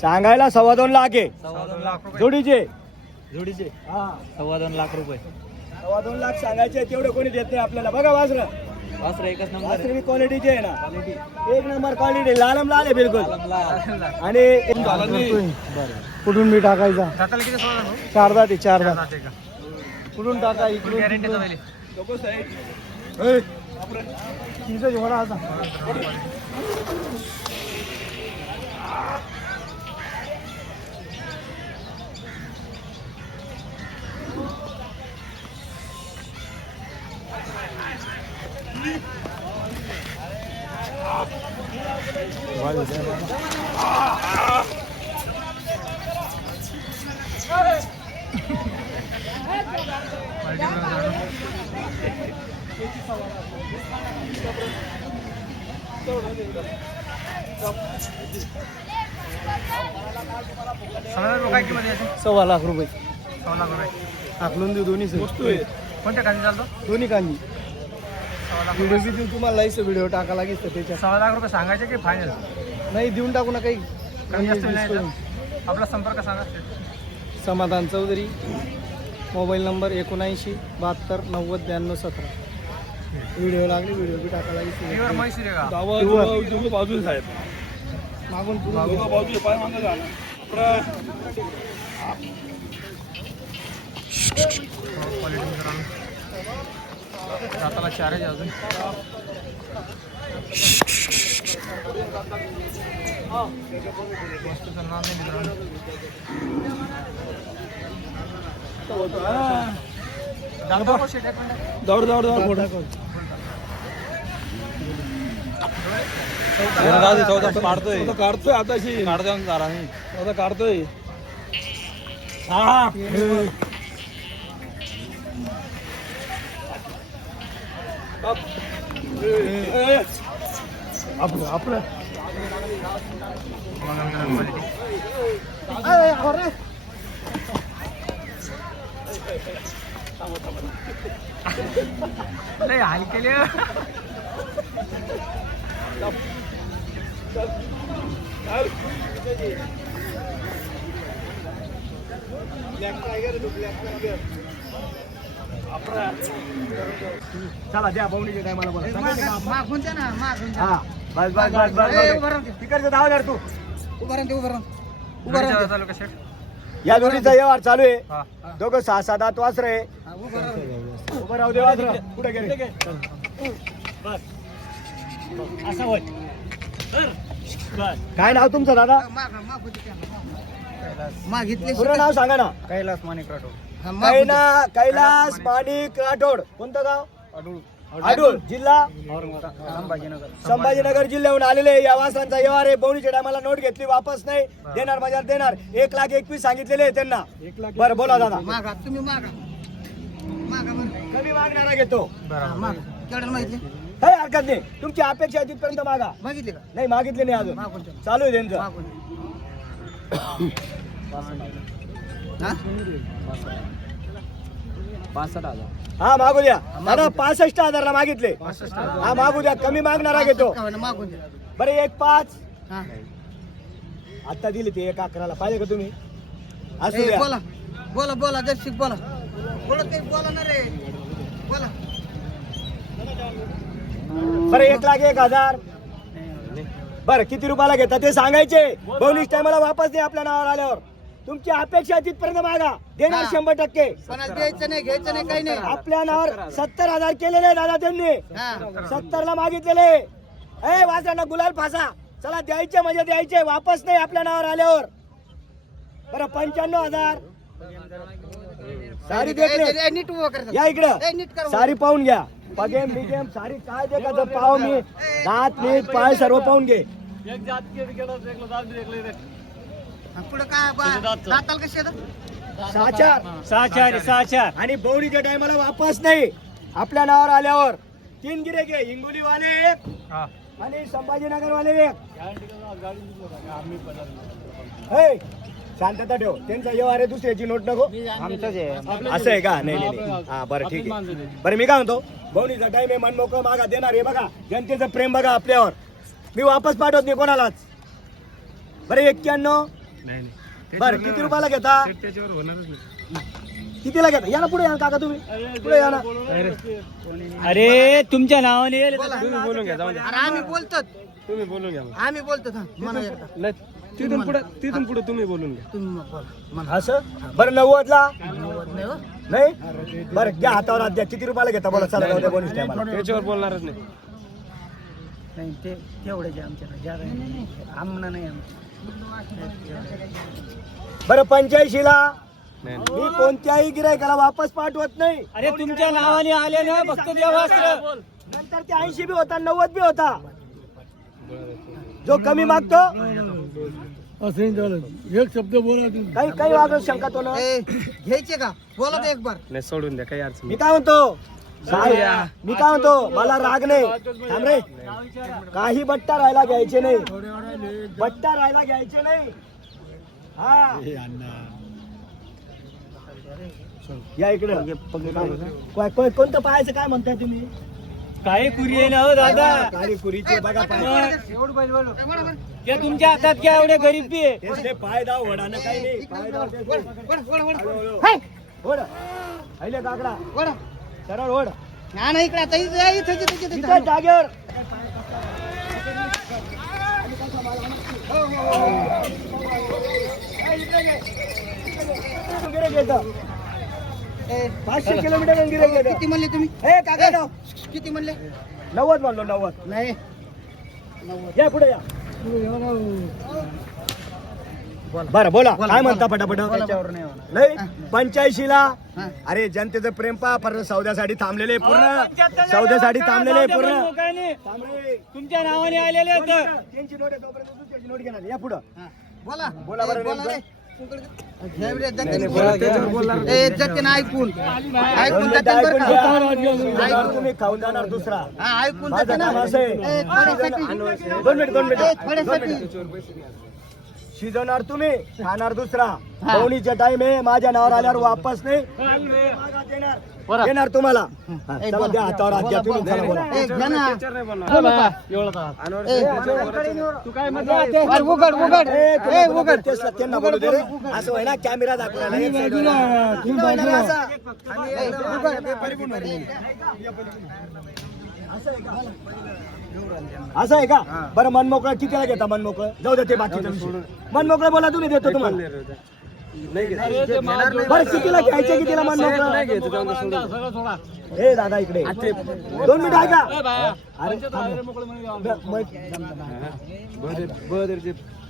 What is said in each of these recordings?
सांगायला सव्वा दोन लाख आहे. जोडीचे. जोडीचे. हा. सव्वा दोन लाख रुपये. सव्वा दोन लाख सांगायचे तेवढे कोणी देत नाही आपल्याला. बघा वासर. वासर एकच नंबर वासर बी क्वालिटीचे आहे ना. एक नंबर क्वालिटी लालम लाल आहे बिलकुल. आणि कुठून मी टाकायचा? चारदा ते चारदा? कुठून टाका इकडून? तिथं जेवढा आता. सव्वा लाख रुपये. सव्वा लाख रुपये. देऊ दोन्ही वस्तू आहे. कोणत्या कांदी चालतो दोन्ही कांदी. व्हिडिओ बी देऊ तुम्हाला लाईस व्हिडिओ टाका लागेल तर त्याच्यात. सव्वा लाख रुपये सांगायचे की फायनल नाही देऊन टाकू ना काही कमी जास्त नाही. आपला संपर्क सांगा समाधान चौधरी मोबाईल नंबर एकोणऐंशी बहात्तर नव्वद ब्याण्णव सतरा. व्हिडिओ लागली व्हिडिओ बी टाका प्युअर लागेल म्हैसूर आहे का? मागून पुढून क्वालिटी मित्रांनो दाताला चार आहे अजून. वस्तूचं नाव नाही मित्रांनो दादा कशी आहे? एक मिनिट. दौड दौड काढतोय काढतोय आताशी काढतोय जरा आता काढतोय आपलं आपलं लय हाल केले चला द्या पाहुणीच्या टायमाला बोला मागून द्या ना मागून द्या. हा बस बस बस बस. तिकडचं दहा हजार तू उभं राहून दे, उभं राहून. उभं राहून दे. चालू का शेट या जोडीचा व्यवहार चालू आहे हा दोघं सहा सात आठ वासर आहे उभं राहू दे पुढे गेले. असं होय. काय नाव तुमचं दादा. मागितले पूर्ण नाव सांगा ना. कैलास माणिक राठोड. कैना कैलास माणिक राठोड. कोणतं गाव? आडूळ जिल्हा? संभाजीनगर. संभाजीनगर जिल्ह्याहून आलेले या वासरांचा व्यवहार आहे. बवणीच्या टायमाला नोट घेतली वापस नाही. देणार माझ्या देणार. एक लाख एकवीस सांगितलेले त्यांना. बरं बोला दादा. मागा तुम्ही मागा. कमी मागणारा घेतो. केवढ्याला काही हरकत नाही. तुमची अपेक्षा आहे तिथपर्यंत मागा. मागितले का? नाही मागितले नाही अजून. मागून. चालू आहे त्यांचं. मागून. हा? हा मागू द्या. दादा पासष्ट हजारला मागितले. हा मागू द्या. कमी मागणारा घेतो. का मागून द्या बरं एक पाच. हा. आता दिली ते एक अकराला. पाहिजे का तुम्ही? असू ए, द्या. बोला. बोला बोला दर्शिक बोला. बोला ते बोला ना रे बोला. बरं एक लाख एक हजार. बरं किती रुपयाला घेता ते सांगायचे. बोनीस टायमाला वापस दे आपल्या नावावर आल्यावर. तुमची अपेक्षा तिथपर्यंत मागा. देणार हा. शंभर टक्के. कोणाला द्यायचं नाही घ्यायचं नाही काही नाही. आपल्या नावावर सत्तर हजार केलेले आहे दादा त्यांनी. हा. सत्तर ला मागितलेले ए वासरांना गुलाल फासा. चला द्यायचे म्हणजे द्यायचे. वापस नाही आपल्या नावावर आल्यावर. बरं पंच्याण्णव हजार. सारी देख नीट उभं कर या इकडं. ए, नीट कर सारी पाहून घ्या. पगेम बिगेम सारी काय दे का पाव मी. दात मीठ पाय सर्व पाहून घे. पुढं काय बा- दाताल कसे सहा चार. सहा चार सहा चार. आणि बौडीच्या टायमाला वापस नाही. आपल्या नावावर आल्यावर तीन गिरे घे. हिंगोली वाले एक हा. आणि संभाजीनगर वाले एक शांतता ठेव. त्यांचा व्यवहार आहे दुसऱ्याची नोट नको. आमचंच आहे. असं आहे का? नाही नाही नाही. हा बरं ठीक आहे. बरं मी काय म्हणतो? भाऊनीचा टाइम आहे मन मोकळं मागा देणार आहे बघा. जनतेचं प्रेम बघा आपल्यावर. मी वापस पाठवत नाही कोणालाच. बरं एक्क्याण्णव? नाही नाही. बरं किती रुपयाला घेता? त्याच्यावर होणारच नाही. कितीला घेता? या ना पुढे या ना काका तुम्ही. पुढे या ना. अरे. तुमच्या नावाने तुम्ही बोलून घ्या द्या. अरे आम्ही बोलतो तुम्ही बोलून घ्या. आम्ही बोलतो म्हणा एकदा नाही. तिथून पुढे तिथून पुढे तुम्ही बोलून घ्या. तुम्ही मग बोला. म्हणा असं? बरं नव्वदला नाही हो. नाही? बरं घ्या हातावर हात द्या किती रुपयाला घेता? बोला चला जाऊ द्या त्याच्यावर बोलणारच नाही. नाही ते तेवढे जे आमच्या जादा आमना नाही बरं पंच्याऐंशीला? नाही मी कोणत्याही गिरायकाला वापस पाठवत नाही. अरे तुमच्या नावाने आले ना फक्त देवास्त्र नंतर ते ऐंशी बी होता नव्वद बी होता. जो कमी मागतो एक शब्द बोला तुम्ही. काही काही वागत शंका तो ना घ्यायचे का? बोला ते एक बार. नाही सोडून द्या काही अडचण मी काय म्हणतो? मी काय म्हणतो? मला राग नाही. थांब रे. काही बट्टा राहायला घ्यायचे नाही. बट्टा राहायला घ्यायचे नाही. हा. या इकडे. कोणतं पाहायचं काय म्हणताय तुम्ही? काय कुरी आहे ना हो दादा. काळी कुरीचे बघा पाय ते तुमच्या हातात घ्या एवढे गरीब बी आहे. तेच ते पाय दाव वडानं काही नाही. ओढ अहिले काकडा सरळ ओढ नाही इकडे आता इथं- इथं- तिथे. जागेवर. पाचशे किलोमीटर येतं. किती म्हणले तुम्ही? ए काका किती म्हणले? नव्वद म्हणलो नव्वद. नाही. या पुढे या. बरं बोला. काय म्हणता पटापट? त्याच्यावर नाही पंच्याऐंशी ला. अरे जनतेचं प्रेम पा परत सौद्यासाठी थांबलेले पूर्ण. सौद्यासाठी थांबलेले पूर्ण. तुमच्या नावाने आलेले त्यांची नोट तोपर्यंत घेणार. या पुढं. हा. बोला. बोला बरं ऐकून ऐकून खाऊन जाणार दुसरा हा, ऐकून. दोन मिनिट दोन मिनिट. थोड्यासाठी. शिजवणार तुम्ही खाणार दुसरा हा. पवनीचा टाइम आहे माझ्या नावावर आल्यावर वापस नाही. देणार तुम्हाला हा, हातावर हात तुम्ही तू काय रे. असं होय ना कॅमेरा दाखवायला असं? आहे का? बरं मन मोकळं कितीला घेता मन मोकळं जाऊ दे ते बाकीचं विषय. मन मोकळं बोला तुम्ही देतो तुम्हाला. नाही घेत. बरं कितीला घ्यायचे कितीला मन नाही मोकळं घ्यायचं जाऊन दे, सोडून. दे. हे दादा इकडे. दोन मिनिट ऐका. अरे थांब.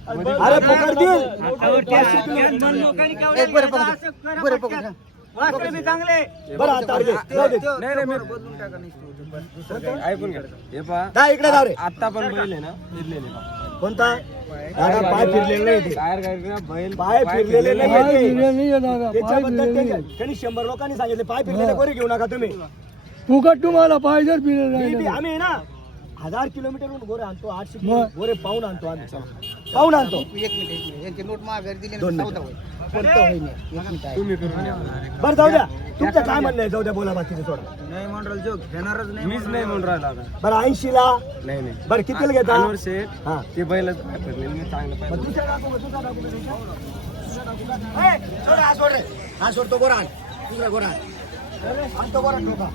ब- अरे पकडतील बरं पकड. बरं पकड. बरं आता घे जाऊ दे. नाही नाही मी दुसरं काही ऐकून घ्या. हे पहा इकडे जाऊ रे. आता पण बैल आहे ना फिरलेले पहा. कोणता? दादा पाय फिरलेले नाही ते. टायर गाडी ना बैल पाय फिरलेले नाही. ते. त्याच्याबद्दल. त्यांनी शंभर लोकांनी सांगितले पाय फिरलेले कोणी घेऊ नका तुम्ही. फुकट तुम्हाला पाय जर फिरले मी बी- नाही आम्ही ना हजार किलोमीटरहून गोरे आणतो आठशे? किलो गोरे पाहून आणतो आम्ही पाहून आणतो एक मिनिट एक मिनिट यांची नोट माघारी दिली दोन ना मिनिटं. चौदा होईल कोणतं होईल नाही. एक मिनिट आहे. तुम्ही करून घ्या बरं जाऊ द्या तुमचं काय म्हणणं आहे जाऊ द्या बोला बाकीचं सोडा नाही मंडळ जो घेणारच मीच नाही म्हणून राहिला आता बरं ऐंशी ला नाही नाही बरं कितीला घेता अनवर शेठ हा ते बैलच नाही मी चांगलं मग पाहिजे दुसरा दाखव, दुसरा दाखव, दुसरा. दुसरा दाखव का? ए, सोड रे, हा सोड रे. हा सोड तो गोरा आण. दुसरा गोरा आण. आण तो गोरा आण, ठोका.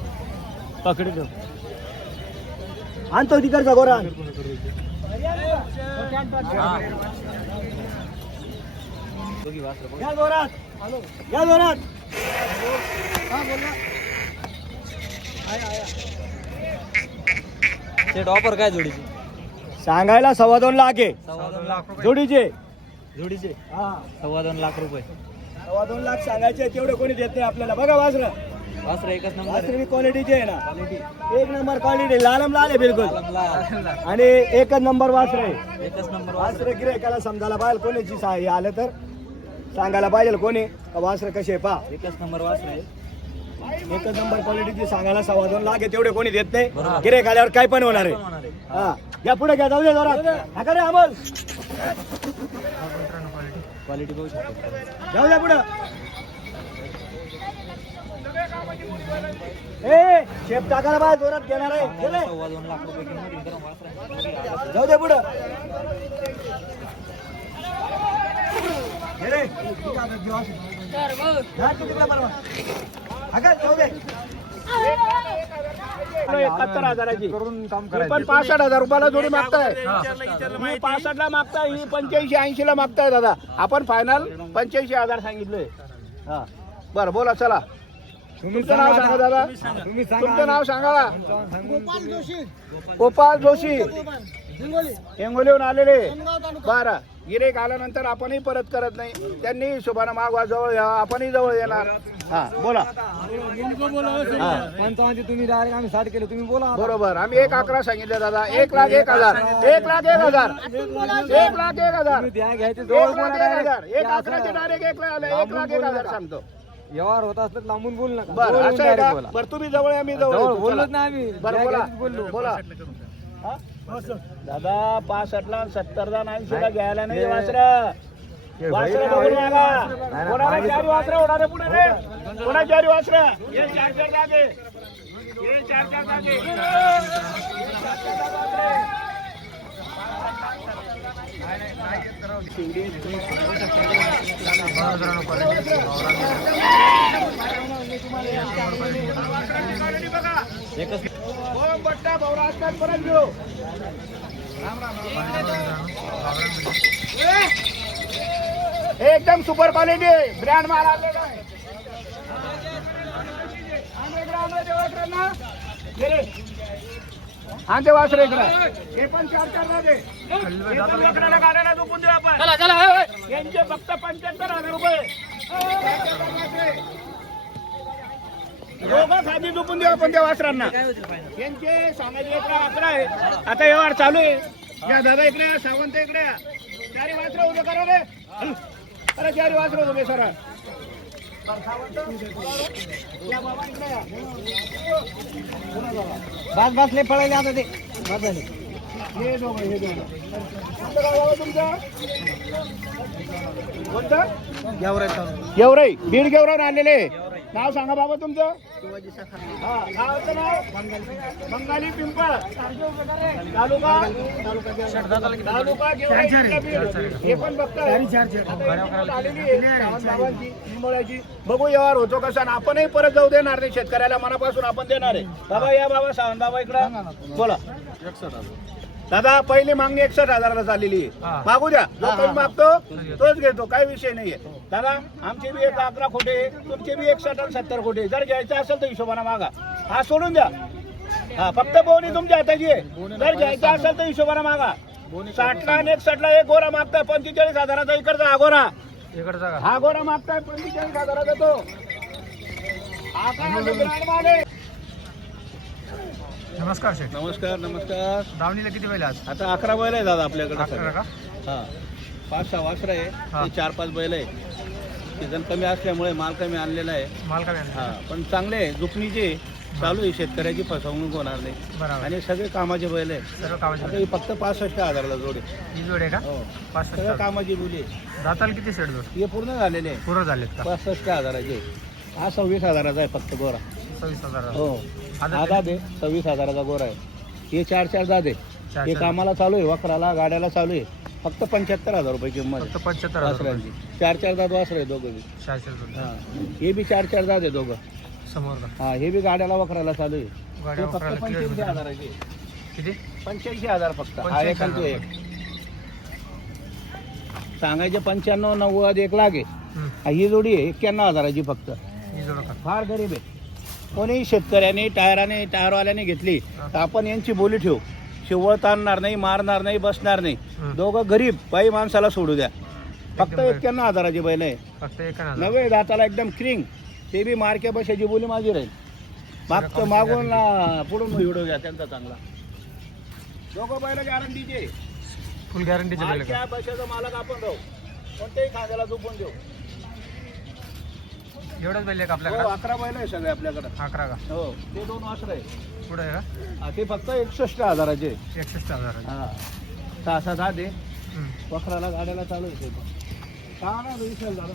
आणतो तिकडचा गोरा. या जोरात. या जोरात. ऑफर काय जोडीची? सांगायला सव्वा दोन लाख आहे. सव्वा दोन लाख जोडीचे. जोडीचे? हा. सव्वा दोन लाख रुपये. सव्वा दोन लाख सांगायचे तेवढे कोणी देत नाही आपल्याला. बघा वासर. वासर एकच नंबर वासर क्वालिटीचे आहे ना. एक नंबर क्वालिटी लालम लाल आहे बिलकुल. आणि एकच नंबर वासर. आहे एकच नंबर वासर. गिरायकाला समजायला पाहिजे. कोणाची सा- हे आलं तर सांगायला पाहिजे. कोणी? का वासर कसे पा एकच नंबर वासर. एकच नंबर क्वालिटीची सांगायला सव्वा दोन लाख आहे. तेवढे कोणी देत नाही. गिरायक आल्यावर काय पण होणार आहे. हा. या पुढे घ्या जाऊ दे जोरात. रे अमोल? क्वालिटी बघू शकतो. जाऊ द्या पुढं. ए शेप टाकायला बा जोरात घेणार आहे. जाऊ दे पुढं. जाऊ दे. एकाहत्तर हजाराची. करून काम ही पण पासष्ट हजार रुपयाला जोडी मागताय. मी पासष्ट ला मागताय ही पंच्याऐंशी ऐंशी ला मागताय दादा. आपण फायनल पंच्याऐंशी हजार सांगितलंय हा. बरं बोला चला. तुमचं नाव सांगा दादा. तुमचं नाव सांगा. गोपाल जोशी. गोपाल जोशी. हिंगोलीहून आलेले. बरं. गिरेक आल्यानंतर आपणही परत करत नाही. त्यांनी हिशोबानं मागवा जवळ या आपणही जवळ येणार. हा बोला. हो. हा तुम्ही डायरेक्ट आम्ही साठ केले तुम्ही बोला बरोबर. आम्ही एक अकरा सांगितले दादा. एक लाख एक हजार. एक लाख एक हजार. एक लाख एक हजार. द्या घ्यायचे एक जवळ लाख बोला एक हजार. direct. एक अकराचे डायरेक्ट एक लाख एक लाख एक हजार सांगतो. व्यवहार होत असलं लांबून बोल नका. बरं जवळ असं आहे direct का? बोला. बरं तुम्ही जवळ आम्ही जवळ जवळ येतो. बोललोच चला. ना आम्ही. बरं बोला. बोला. हा? दादा पासष्ट ला सत्तर ला ऐंशी ला घ्यायला नाही वासरा. वासरा बघून नाही, कोणाला चारी वासरा होणार पुढे रे? कोणा चारी वासरा? हे चार चार जागे. हे चार चार जागे एकच बट्टा भाऊ राजकाट परत घेऊ हे एकदम सुपर क्वालिटी ब्रँड माल आलेला आहे. हा ते वासरे इकडं. हे पण चार चार पण लेकराला गाड्याला झोपून देऊ आपण. यांचे फक्त पंच्याहत्तर हजार रुपये. दोघं झोपून देऊ आपण त्या वासरांना. यांचे सांगायचे अकरा अकरा आहे. आता व्यवहार चालू आहे. या दादा इकडे या, सावंत इकडे. या. चारी वासरं उभे करा रे. अरे चारी वासरं उभे सरा. या बाबा इकडे या. बस बसले पळायले आता ते. बस झाले. हे दोघं हे दोघं. कोणतं गाव बाबा तुमचं? कोणतं? गेवराई बीड गेवरावर आलेले. नाव सांगा बाबा तुमचं. हा गावाचं नाव? बंगाली. पिंपळ. तालुका? तालुका गेवराई जिल्हा बीड. हे पण बघताय आलेली आहे. सावंत बाबांची निंबोळ्याची. बघू व्यवहार होतो कसा आणि आपणही परत जाऊ देणार नाही. शेतकऱ्याला मनापासून आपण देणार आहे. बाबा या बाबा सावंत बाबा इकडं बोला. दादा पहिली मागणी एकसष्ट हजाराला चाललेली आहे. मागू द्या. जो काही मागतो तोच घेतो काही विषय नाहीये. दादा आमचे बी एक अकरा खोटे तुमचे बी एकसष्ट आणि सत्तर खोटे जर घ्यायचं असेल तर हिशोबाने मागा. हा सोडून द्या. हा फक्त बोनी तुमच्या हाताची आहे. जर घ्यायचं असेल तर हिशोबाने मागा. साठला आणि एकसष्टला एक गोरा मागताय पंचेचाळीस हजाराचा इकडचा हा गोरा. हा गोरा मागताय पंचेचाळीस हजाराचा तो हा काय म्हणजे brand माल आहे. नमस्कार शेठ. नमस्कार नमस्कार. दावणीला किती बैल आज आता अकरा बैल आहे दादा आपल्याकडे अकरा का? हा. पाच सहा वासरं आहे. हा. ते चार पाच बैल आहे सीझन कमी असल्यामुळे माल कमी आणलेला आहे. माल का हा. पण चांगले आहे. जुपणीचे चालू आहे शेतकऱ्याची फसवणूक होणार नाही. बरोबर. आणि सगळे कामाचे बैल आहे सर्व आता कामाची ही फक्त पासष्ट हजाराला जोड. आहे ही जोड आहे का? हो. पाच सगळं कामाची बोली आहे. दाताल किती शेड जोड? हे पूर्ण झालेले आहे. पूर्ण झालेत का? पासष्ट हजाराचे. हा सव्वीस हजाराचा आहे फक्त गोरा. सव्वीस हो. हा दादे सव्वीस हजाराचा गोरा आहे. हे चार चार दादे. हे. कामाला चालू आहे वखराला गाड्याला चालू आहे. फक्त पंच्याहत्तर हजार रुपये किंमत आहे. फक्त पंच्याहत्तर हजार वासरांची. रुपये. चार चार दात वासर आहे दोघं बी. चारशे रुपये. हा. हे बी चार चार आहे दोघं. समोर का हा हे बी गाड्याला वखराला चालू आहे. गाड्या हे फक्त वापरायला पंच्याऐंशी किती हजाराचे किती? पंच्याऐंशी हजार फक्त. हा एक आणि तो हजार. एक. सांगायचे पंच्याण्णव नव्वद एक लाख आहे. हम्म. हा, ही जोडी आहे एक्क्याण्णव हजाराची फक्त. ही जोड का फार गरीब आहे. कोणी शेतकऱ्याने टायराने टायरवाल्याने घेतली तर आपण यांची बोली ठेवू. शिवळ ताणणार नाही मारणार नाही बसणार नाही. दोघं गरीब बाई माणसाला सोडू द्या. फक्त. एक्क्याण्णव हजाराची बैल आहे नव्हे दाताला एकदम क्रिंग. ते बी मारक्या बशाची बोली माझी राहील. मागचं मागून ना पुढून व्हिडिओ घ्या त्यांचा चांगला. दोघं बैल गॅरंटीचे फुल गॅरंटीचे बैल बशाचा मालक आपण राहू. कोणत्याही खांद्याला झोपून देऊ. एवढंच बैल आहे का हो आपल्याकडे अकरा बैल आहे सगळे आपल्याकडे. अकरा का? हो ते दोन वासर आहे. पुढे आहे का? हा, ते फक्त एकसष्ट हजाराचे एकसष्ट हजार आहे. हा सहा दे हम्म. वखराला गाड्याला चालू आहे ते. का ना विशाल दादा?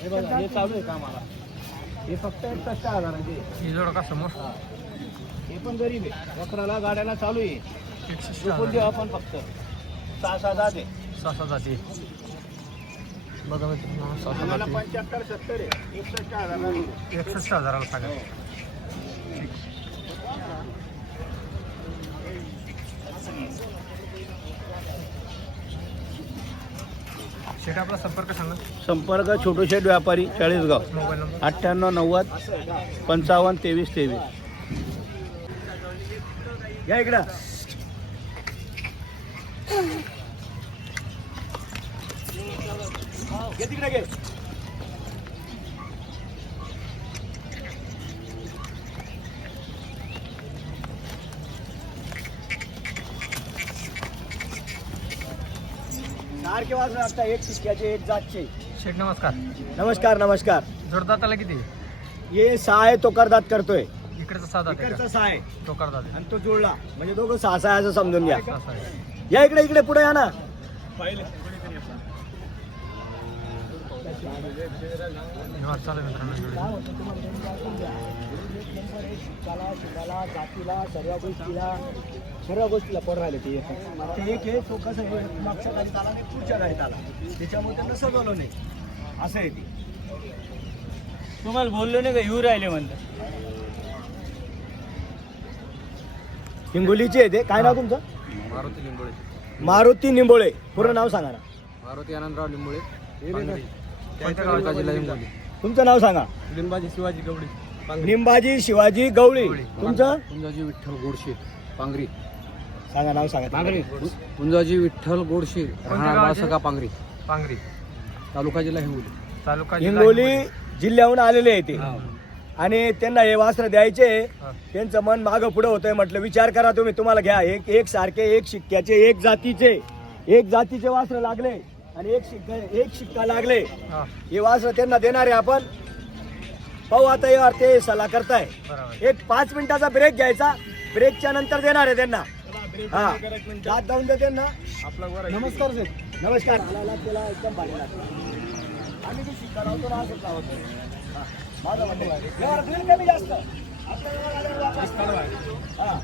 हे बघा हे चालू आहे कामाला. हे फक्त एक कष्ट हजाराचे ही जोड का समोर? हे. पण गरीब आहे. वखराला गाड्याला चालू आहे. एकशे आपण फक्त? सहा सहा दहा ते सहा सहा जाती बघा मित्रांनो सहा पंच्याहत्तर सत्तर आहे. एकसष्ट हजार एकसष्ट हजाराला सांगा. शेट आपला संपर्क सांगा. संपर्क छोटू शेठ व्यापारी चाळीसगाव. Mobile number. अठ्ठ्याण्णव नव्वद पंचावन्न तेवीस तेवीस. या इकडं. घे तिकडे घे. सारखे वाजून आता एक शिक्क्याचे एक जातचे. शेट नमस्कार. नमस्कार नमस्कार. जोडदाताला किती? हे सहा आहे तो करदात करतोय. इकडचा सहा दात आहे इकडचा सहा आहे. तो करदात आहे. आणि तो जुळला म्हणजे दोघं सहा सहा आहे असं समजून घ्या. सहा सहा आहे. या इकडे इकडे पुढे या ना. धन्यवाद चालू आहे मित्रांनो शिकाला जातीला सर्व गोष्टीला सर्व गोष्टीला पोर राहिले ते एक. आहे तो कसं मागच्या गाडीत आला नाही पुढच्या गाडीत आला. त्याच्यामुळे त्यांना सजवलं नाही. असं आहे ते. तुम्हाला बोललो नाही का येऊ राहिले म्हणतात हिंगोलीचे आहे ते. काय नाव तुमचं? मारुती लिंबोळे. मारुती निंबोळे. पूर्ण नाव सांगा ना. मारुती आनंदराव लिंबोळे तुमचं नाव सांगा. लिंबाजी शिवाजी गवडी निंबाजी शिवाजी गवळी. गवळी. तुमचं? पुंजाजी विठ्ठल गोडशे पांगरी. सांगा नाव सांगा. पुंजाजी विठ्ठल गोडशे राहणार पांगरी? पांगरी. तालुका जिल्हा हिंगोली. तालुका हिंगोली जिल्ह्याहून आलेले आहे ते. आणि त्यांना हे वस्त्र द्यायचे. त्यांचं मन मागं पुढं होतंय म्हटलं विचार करा तुम्ही तुम्हाला घ्या. एक एक सारखे एक शिक्क्याचे एक जातीचे. एक जातीचे वास्त्र लागले. आणि एक शिक्का एक शिक्का लागले. हे. वास्त्र त्यांना देणार आहे आपण पाहू आता यावर ते सल्ला करताय. एक पाच मिनिटाचा ब्रेक घ्यायचा. ब्रेकच्या नंतर देणार आहे त्यांना हा. दात जाऊन दे त्यांना. नमस्कार सर नमस्कार. त्याला एकदम भारी. आम्ही शिक्का लावतो ना असंच लावतो. माझं म्हणणं कमी जास्त. हा.